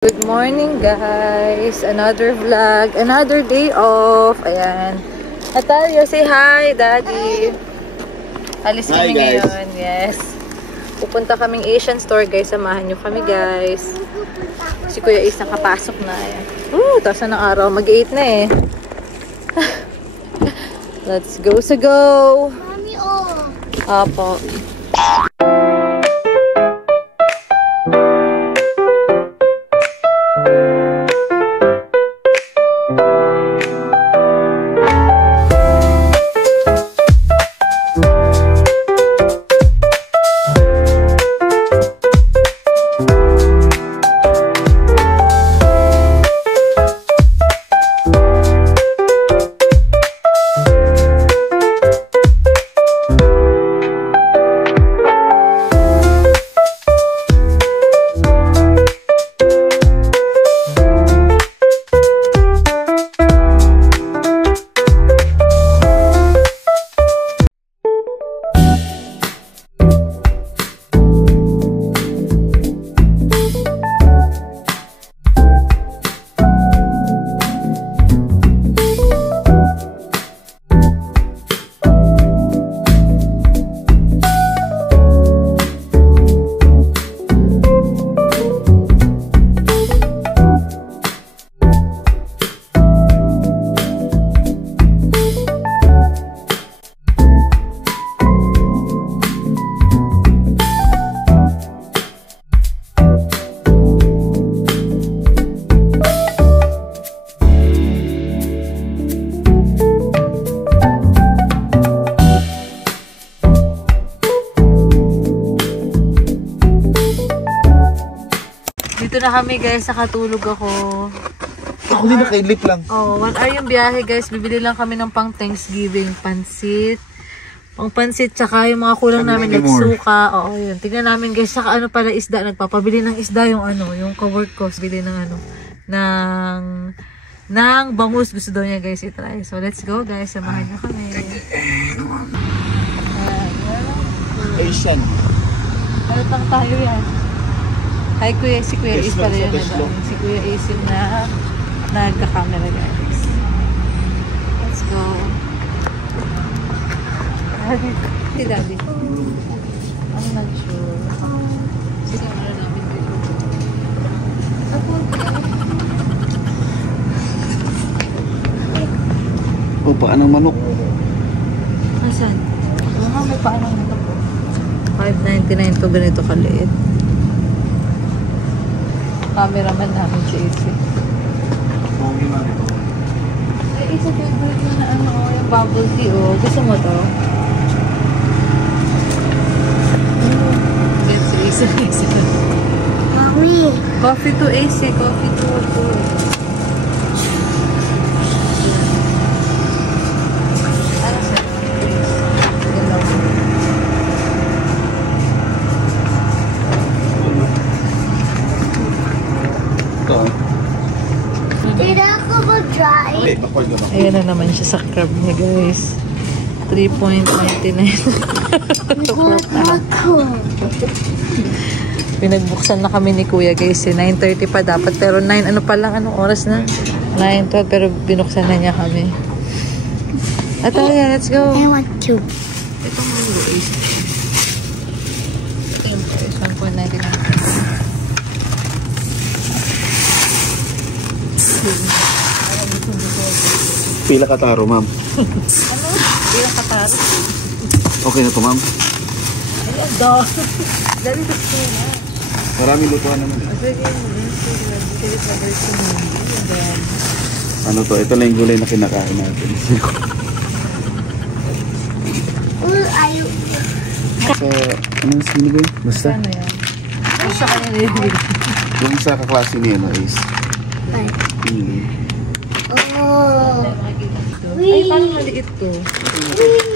Good morning guys! Another vlog, another day off. Ayan. Natalia, say hi, Daddy. Alis kami ngayon. Yes. Pupunta kaming Asian store guys. Samahan nyo kami guys. Si Kuya Ace nakapasok na. Ayan. Taas na ng araw. Mag-8 na eh. Let's go sa go! Mami, Apo. Dito na kami guys, nakatulog ako. Ako din nakailip lang. 1 hour yung biyahe guys. Bibili lang kami ng pang Thanksgiving. Pansit. Pang pansit, tsaka yung mga kulang namin like suka. Oo, yun. Tignan namin guys, tsaka ano pala isda. Nagpapabili ng isda yung yung ka-work ko. Bili ng ng bangus. Gusto daw niya guys itry. So let's go guys, samahan niyo kami. Asian. Ano lang tayo yan? Hi Kuya, si Kuya Ace pala yun. Si Kuya Ace yung nagka-camera guys. Let's go. Si Daddy. I'm not sure. Sige, ano namin dito. O, paan ng manok? Asan? May paan ng manok. 5.99 to ganito kaliit. Cameraman namin si AC. Ay, isa favorite mo na yung bubble tea, Gusto mo to? Get si AC. Mommy. Coffee to AC, coffee to. Ano siya? Ayan na naman siya sa crab niya guys. 3.99. Pinagbuksan na kami ni Kuya guys. 9:30 pa dapat. Pero 9 ano pa lang. Anong oras na? 9:12 pero binuksan na niya kami. At let's go. I want to. Itong mango is 1.99. Pila ka taro, ma'am. Pila ka taro? Okay na to, ma'am. Ayan daw. Dali sa sila. Marami lutuan naman. Ano to? Ito na yung gulay na kinakain natin. Sa, anong sino ba yun? Basta? Ano yan? Ano sa kanya nilibig? Yung sa kaklase niya, is Ay, paano maliit to?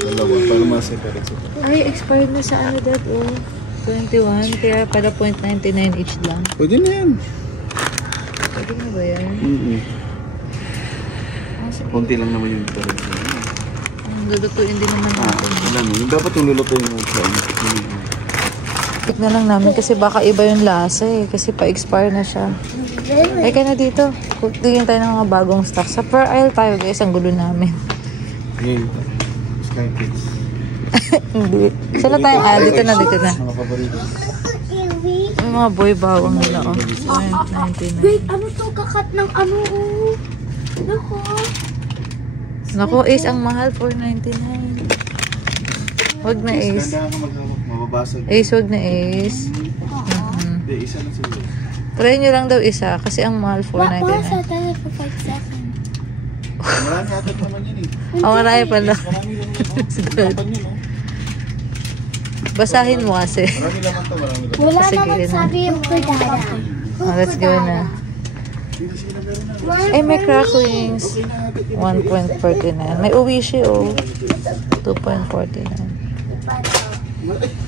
Dalawa, para ma-separate. Ay, expired na sa Dad, 21, kaya para 0.99 each lang. Pwede na yan. Pwede na ba yan? Konti lang naman yung difference. Lulutuin din naman natin. Alam mo, yung dapat yung lulutuin mo sa Tik na lang namin kasi baka iba yung lasa eh. Kasi pa-expire na siya. Ay ka na dito. Tingin tayo ng mga bagong stock. Sa per aisle tayo guys. Ang gulo namin. Ngayon, Sky Kids. Hindi. Saan na tayo? Dito na. Mga paborito. Yung mga boy bawang nila oh. 99. Wait, ano to? Kakat ng ano? Naku. Naku, Ace, ang mahal. 499. Wag na Ace. Ganda ka maghawak. Mababasag. Ace, wag na Ace. Hindi, isa lang siguro. Try nyo lang daw isa kasi ang mahal Baka 499. sa tayo for 5 seconds. Marami agad naman yun eh. Ang marami pala. Marami lang yun. Laban yun, no? Basahin mo kasi. Marami laman to, marami laman. Wala Sige, naman yun. sabi yung kudara. Let's go na. Ay, may cracklings. 1.49. May uwishi oh. 2.49.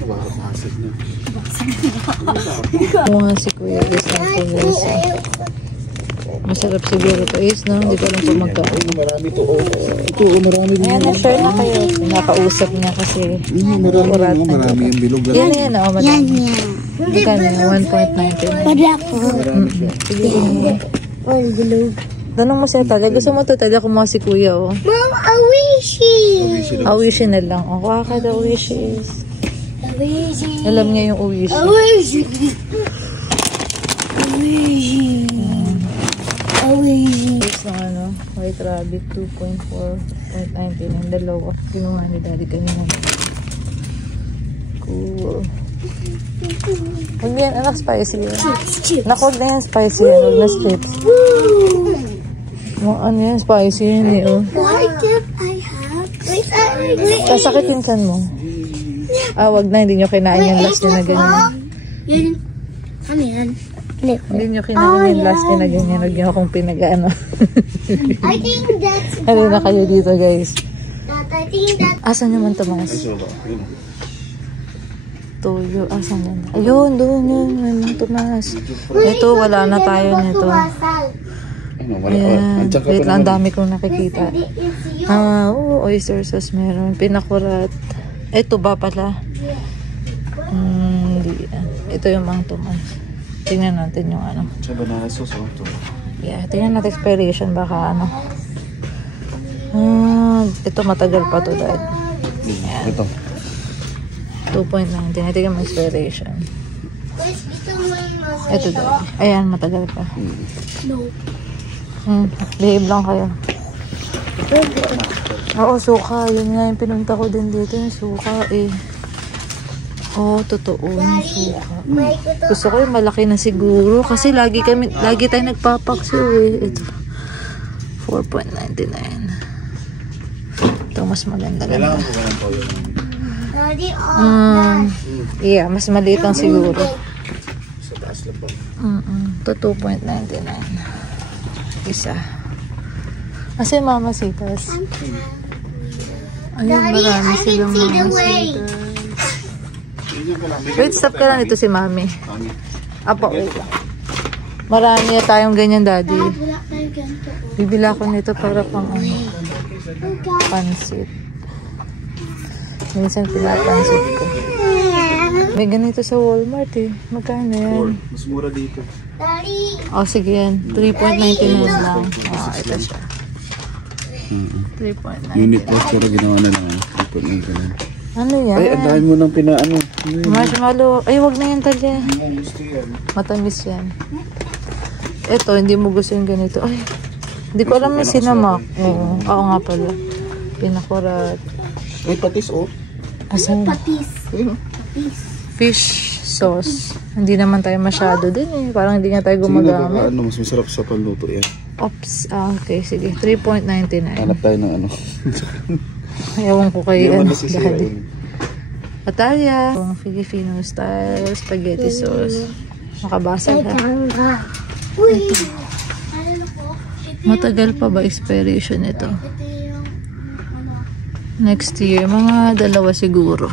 Basag na. Mga si Kuya is ang pulisa. Masarap siguro to is, no? Hindi ko alam kung magkaon. Marami to. Ito, marami din. Ayan na, share na kayo. Nakausap niya kasi. Marami yung bilog. Yan, oh, madami. Yan. Magkano yan? 1.99. Wala ko. Sige, mo. Oh, bilog. Tanong mo siya talaga. Gusto mo to talaga kumuha si Kuya, oh. Mom, awishi. Awishi na lang. Oh, kuha ka daw wishes. Awishi. Alam niya yung uwishi. Awishi. Awishi. Awishi. Tapos ng ano, White Rabbit 2.4.99. Dalawa. Kinuha ni Daddy kanina. Cool. Huwag na yan, anak, spicy yan. Naku, huwag na yan, spicy yan. Huwag na strips. Ano yan, spicy yan eh, oh. Why can't I have? Wait. Sasakit yung kan mo. Ah, wag na, hindi nyo kinain yung last nyo na ganyan. Yun. Ano yan? Hindi nyo kinain yung last nyo na ganyan. Huwag nyo akong pinag-ano. I think that's Ano na kayo dito, guys? that. I think that. Asan naman, Tomas? So, yun. Toyo. Asan na? Ayun, doon yun. Ayun, Tomas. Ito, wala na tayo nito. Ayan. Wait lang, dami kong nakikita. Oyster sauce meron. Pinakurat. Ito ba pala? Hindi. Ito yung Mang Tomas. Tingnan natin yung ano. Sa banana sauce, oh. Yeah, tingnan natin expiration. Baka ano. Ito matagal pa to dahil. Ito. 2.19. Tingnan mo expiration. Ito dahil. Ayan, matagal pa. No. Behave lang kayo. Oo, suka. Yun nga yung pinunta ko din dito. Yung suka eh. Oo, totoo. Yung suka. Gusto ko yung malaki na siguro. Kasi lagi tayo nagpapakso eh. Ito. 4.99. Ito mas maganda lang. Kailangan ko ba ng toyo? Daddy, Yeah, mas maliit lang siguro. Sa taas lang ba? Ito 2.99. Isa. Kasi mama sitas. Ayun, marami silang mama sitas. Wait, stop ka lang. Ito si mami. Apo, wait lang. Marami na tayong ganyan, daddy. wala tayo ganito. Bibila ko nito para pang ano, pansit. Minsan pinapansit ko. May ganito sa Walmart eh. Magkano yan? Mas mura dito. Daddy, Oh, sige yan. 3.99 lang. Ah, ito siya. 3.99. Unit plus pero ginawa na lang. Ipon na ito lang. Ano yan? Ay, ang dami mo ng pinaano. Marshmallow. Ay, wag na yan talya. Gusto yan. Matamis yan. Ito, hindi mo gusto yung ganito. Ay, hindi ko alam yung sinamak. Oo, nga pala. Pinakurat. Ay, patis oh. Asan? patis. Ayun oh. Fish sauce. Hindi naman tayo masyado din eh. Parang hindi nga tayo gumagamit. Ano, mas masarap sa panluto yan. Ops. Okay, sige. 3.99. Hanap tayo ng ano. Ewan ko kay Hindi ano. naman nasisira Dahil. yun. Patalya. Filipino style spaghetti sauce. Nakabasag ha. Uy. Ano po? Matagal pa ba expiration ito? Ito yung ano. Next year. Mga 2 siguro.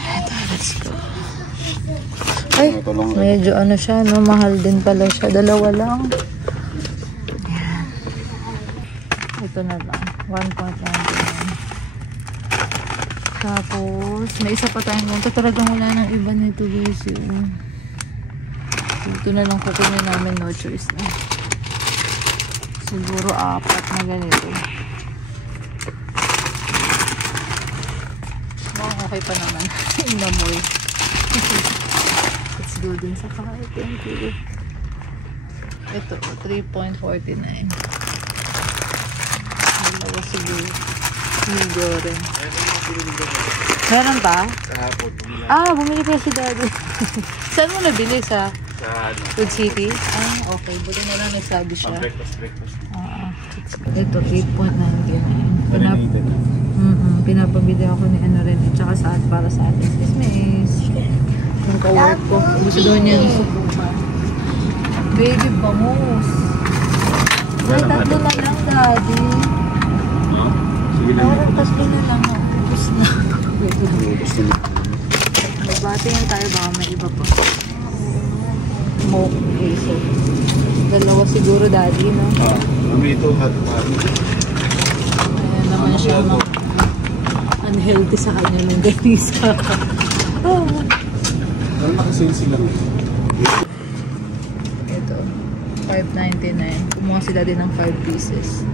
Ito, let's go. Ay, Ito lang. medyo ano siya, no? Mahal din pala siya. 2 lang. Ayan. Ito na lang. 1.99. Tapos, may isa pa tayong gunta. Talagang wala nang iba nito guys. Yun. Ito na lang kukunin namin, no choice na. Siguro 4 na ganito. Okay pa naman. Inamoy. Let's go din sa kahit. Thank you. Ito, 3.49. Dalawa siguro. Migo rin. Meron pa? Bumili pa si Daddy. Saan mo nabili? Sa Food City? Okay. Buti na lang nagsabi siya. Breakfast. Ito, 8.99. Pinapabili ako ni ano rin. At saka saan para sa atin. Miss. Yung ka-work ko. Gusto daw niya yung subukan. Baby, bangus. Ay, 3 na lang, Daddy. Sige lang. Parang 3 na lang. Ubus na. Magbati yan tayo. Baka may iba pa. Smoke queso. 2 siguro, Daddy, no? Mami, ito hot. Ayan naman siya, unhealthy sa kanya ng ganisa. Parang nakasale sila. Ito, 5.99. Kumuha sila din ng 5 pieces.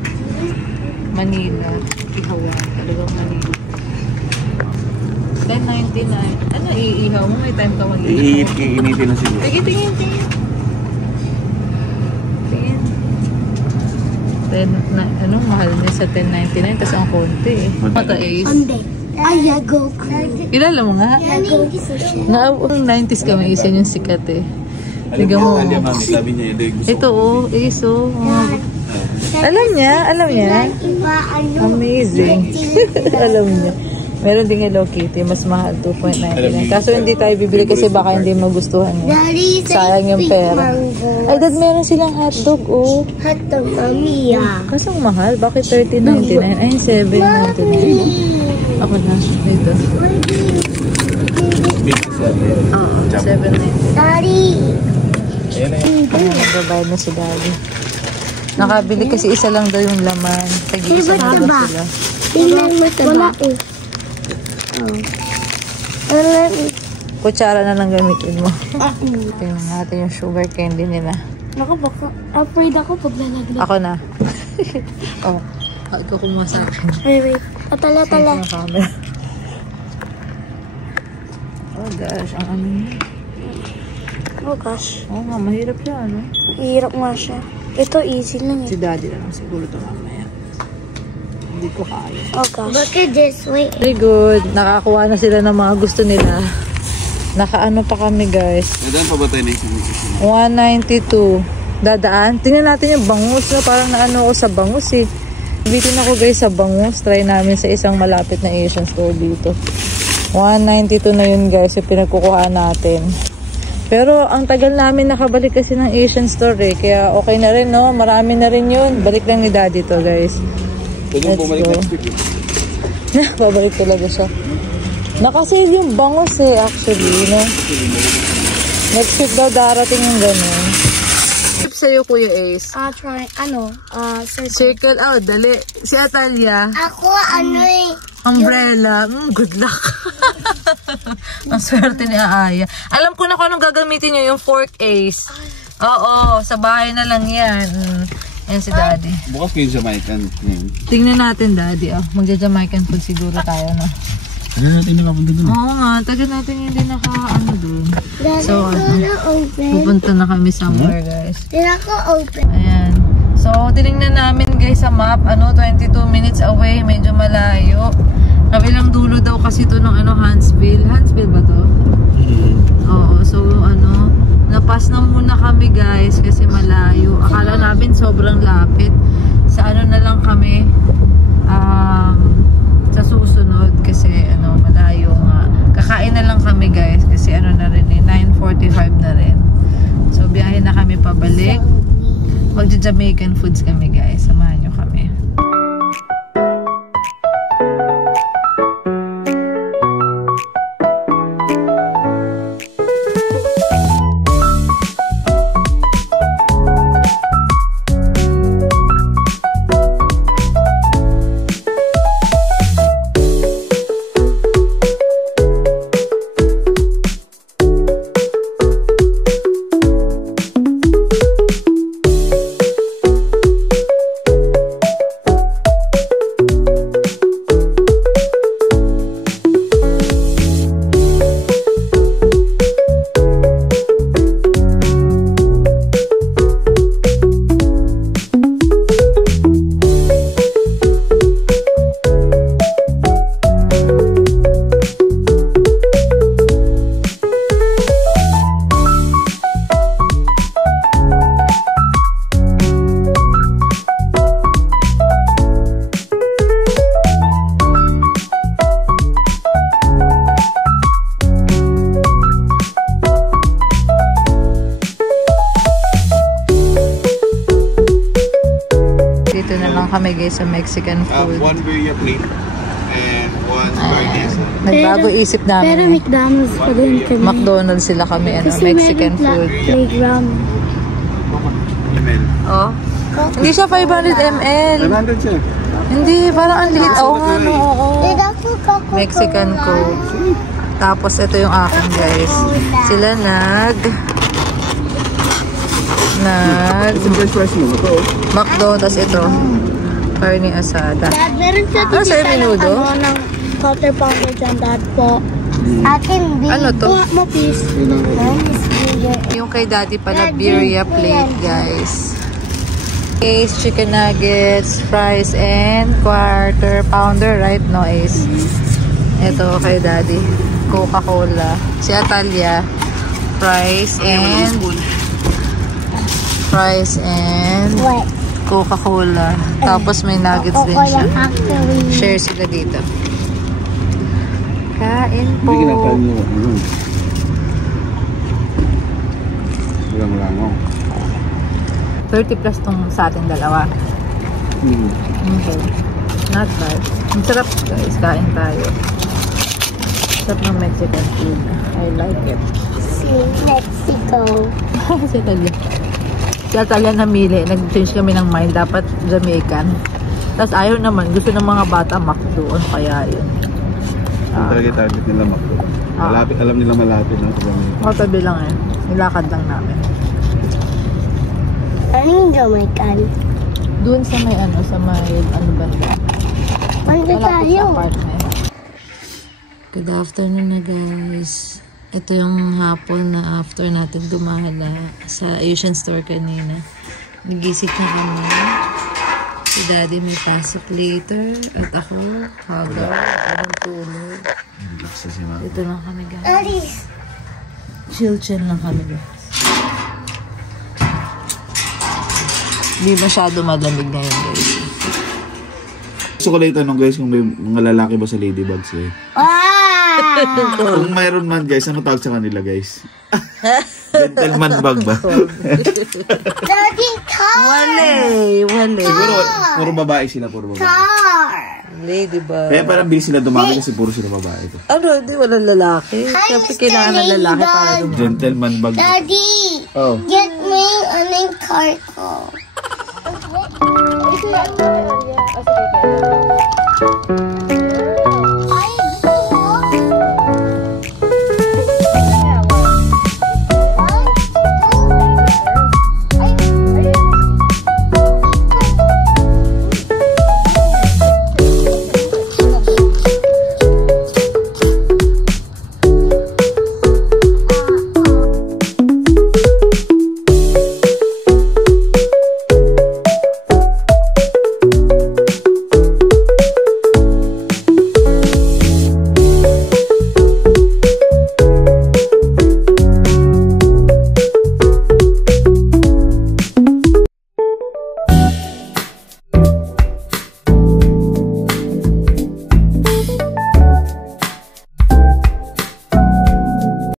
Manila, ihawan. Talagang Manila. 10.99. Ano iihaw mo? May time ka mag-iihaw. Iinitin na siguro. Sige, tingin. Mahal niya sa 10.99 tapos ang konti eh. Mataas. Ayago ko. Kilala mo nga? Ayago ko siya. Ang 90s kami, isa yung sikat eh. Tignan mo. Sabi niya, Ito Ace Alam niya. Amazing. Alam niya. Meron din Hello Kitty, mas mahal 2.99. Kaso hindi tayo bibili kasi baka hindi magustuhan niya. Sayang yung pera. Ay, Dad, meron silang hotdog, Hotdog, Mami, Kaso ang mahal, bakit 13.99? Ay, 7.99. Ako na, dito. Oo, 7.99. Daddy. Nagbabayad na si Daddy. Nakabili kasi isa lang daw yung laman. Tag-isa na daw sila. Tingnan mo ito. Wala Kutsara na lang gamitin mo. Tingnan natin yung sugar candy nila. Naku, baka afraid ako pag lalaglag. Ako na. Ito kumuha sa akin. Wait. Tala. Oh gosh, ang ano niya. Oh gosh. Oo nga, mahirap yan, Hirap nga siya. Ito easy lang Si Daddy na lang siguro ito mamaya. Hindi ko kaya. Oh gosh. Look at this. Wait. Very good. Nakakuha na sila ng mga gusto nila. Nakaano pa kami, guys. Nadaan pa ba tayo na isang 192. Dadaan. Tingnan natin yung bangus. Parang naano ako sa bangus eh. Bitin ako guys sa bangus. Try namin sa isang malapit na Asian store dito. 192 na yun guys. Yung pinagkukuhaan natin. Pero ang tagal namin nakabalik kasi ng Asian store eh. Kaya okay na rin, no? Marami na rin yun. Balik lang ni Daddy to guys. Let's go. Babalik talaga siya. Nakasale yung bangus eh actually, no? Next week daw darating yung ganun. Tip sa'yo, Kuya Ace. Circle. Oh, dali. Si Atalia. Ako, Umbrella. Good luck. Ang swerte ni Aaya. Alam ko na kung anong gagamitin nyo, yung fork, Ace. Oo, sa bahay na lang yan. Yan si Daddy. Bukas ko yung Jamaican. Tingnan natin, Daddy. Magja-Jamaican food siguro tayo, no? Ano natin nakapunta dun? Oo nga, taga natin hindi naka-ano dun. So, open. pupunta na kami somewhere, guys. Dila ko open. Ayan. So, tinignan namin, guys, sa map. 22 minutes away. Medyo malayo. Kabilang dulo daw kasi ito ng Huntsville. Huntsville ba to? Oo. So, napas na muna kami, guys, kasi malayo. Akala namin sobrang lapit. Sa na lang kami, sa susunod kasi malayo nga. Kakain na lang kami guys kasi na rin 9:45 na rin. So biyahe na kami pabalik. Magja-Jamaican foods kami guys. Samahan nyo kami. lang kami guys sa Mexican food. One birria plate and one carniza. Nagbago isip Pero namin. McDonald's pa din kami. McDonald's sila kami, ano, Kasi Mexican meron food. playground. Email. Oh. Hindi siya 500 ml. 500 siya. Hindi, parang ang liit. Oo nga, no, oo. Mexican ko. Tapos ito yung akin guys. Sila It's a French fries mo. Ito. McDonald's ito. Carne asada. Dad, meron siya Ano sa'yo, menudo? ng quarter pounder dyan, Dad po. Akin, Ano to? Kuha mo, please. Yung kay daddy pala, birria plate guys. Ace, chicken nuggets, fries, and quarter pounder, right? No, Ace. Ito kay daddy. Coca-Cola. Si Atalia. Fries and Coca-Cola. Tapos may nuggets din siya. Share sila dito. Kain po. Hindi kinakain nyo. Walang langaw. 30 plus tong sa ating dalawa. Okay. Not bad. Ang sarap guys. Kain tayo. Sarap ng Mexican food. I like it. Mexico. Si Talia. Si Talia namili. Nag-change kami ng mind. Dapat Jamaican. Tapos ayaw naman. Gusto ng mga bata McDo. Ano kaya yun? Yung talaga target nila McDo. Malapit, alam nila malapit. No? Matabi lang eh. Nilakad lang namin. Ano yung Jamaican? Doon sa may ano, sa may ano banda. Ano tayo? Good afternoon na guys. Ito yung hapon na after natin dumahala sa Asian store kanina. Nagising na kami. Si daddy may pasok later. At ako, hagaw. Anong tulog. Relax na si mama. Ito lang kami guys. Alice. Chill lang kami guys. Hindi masyado malamig ngayon guys. Gusto ko lang itanong guys kung may mga lalaki ba sa ladybugs eh. Kung mayroon man guys, ano tawag sa kanila guys? Gentleman bug ba? Daddy, car! Wale! Siguro, puro babae sila, puro babae. Car! Ladybug. Kaya parang busy sila dumami kasi puro sila babae. Ano? Hindi walang lalaki. Siyempre kailangan ng lalaki para dumami. Gentleman bug. Daddy! Oh. Get me ano yung car ko.